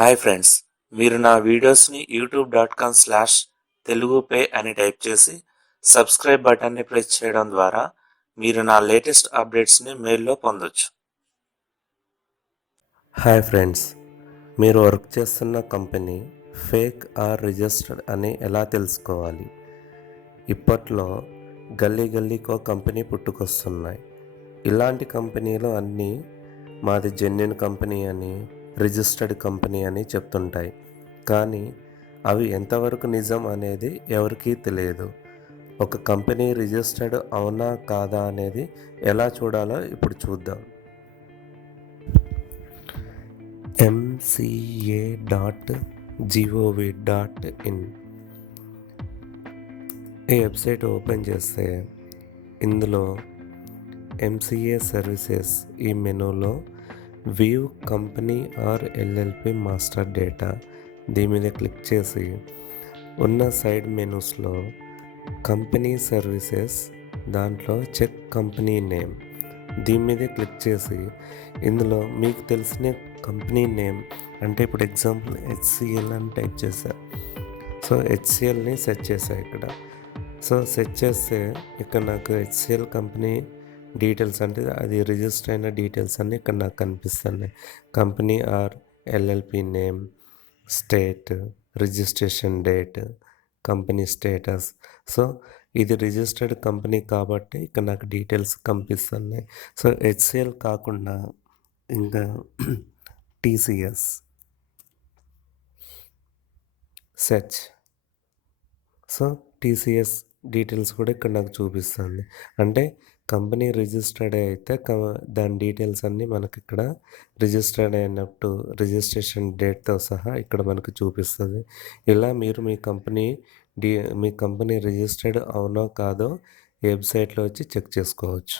Hi friends, మీరు నా వీడియోస్ని youtube.com/తెలుగుపై అని టైప్ చేసి సబ్స్క్రైబ్ బటన్ని ప్రెస్ చేయడం ద్వారా మీరు నా లేటెస్ట్ అప్డేట్స్ని మెయిల్లో పొందొచ్చు. హాయ్ ఫ్రెండ్స్, మీరు వర్క్ చేస్తున్న కంపెనీ ఫేక్ ఆర్ రిజిస్టర్డ్ అని ఎలా తెలుసుకోవాలి? ఇప్పట్లో గల్లీ గల్లీకో కంపెనీ పుట్టుకొస్తున్నాయి. ఇలాంటి కంపెనీలు అన్నీ మాది జెన్యున్ కంపెనీ అని, రిజిస్టర్డ్ కంపెనీ అని చెప్తుంటాయి. కానీ అవి ఎంతవరకు నిజం అనేది ఎవరికీ తెలియదు. ఒక కంపెనీ రిజిస్టర్డ్ అవునా కాదా అనేది ఎలా చూడాలో ఇప్పుడు చూద్దాం. MCA.gov.in ఈ వెబ్సైట్ ఓపెన్ చేస్తే ఇందులో MCA సర్వీసెస్ ఈ మెనూలో view company or LLP master data దీని మీద క్లిక్ చేసి ఉన్న సైడ్ మెనూస్లో కంపెనీ సర్వీసెస్ దాంట్లో చెక్ కంపెనీ నేమ్ దీని మీద క్లిక్ చేసి ఇందులో మీకు తెలిసిన కంపెనీ నేమ్ అంటే ఇప్పుడు ఎగ్జాంపుల్ HCL అని టైప్ చేశా. సో HCLని సెర్చ్ చేశా ఇక్కడ. సో సెర్చ్ చేస్తే ఇక్కడ నాకు HCL కంపెనీ డీటెయిల్స్ అంటే అది రిజిస్టర్ అయిన డీటెయిల్స్ అన్నీ ఇక్కడ నాకు కనిపిస్తున్నాయి. Company or LLP name, state, registration date, company status. So ఇది రిజిస్టర్డ్ కంపెనీ కాబట్టి ఇక్కడ నాకు డీటెయిల్స్ కనిపిస్తున్నాయి. సో HCL కాకుండా ఇంకా TCS search. So TCS details కూడా ఇక్కడ నాకు చూపిస్తుంది. అంటే కంపెనీ రిజిస్టర్డ్ అయితే దాని డీటెయిల్స్ అన్నీ మనకి ఇక్కడ రిజిస్టర్డ్ అయినట్టు రిజిస్ట్రేషన్ డేట్తో సహా ఇక్కడ మనకు చూపిస్తుంది. ఇలా మీరు మీ కంపెనీ రిజిస్టర్డ్ అవునో కాదో వెబ్సైట్లో వచ్చి చెక్ చేసుకోవచ్చు.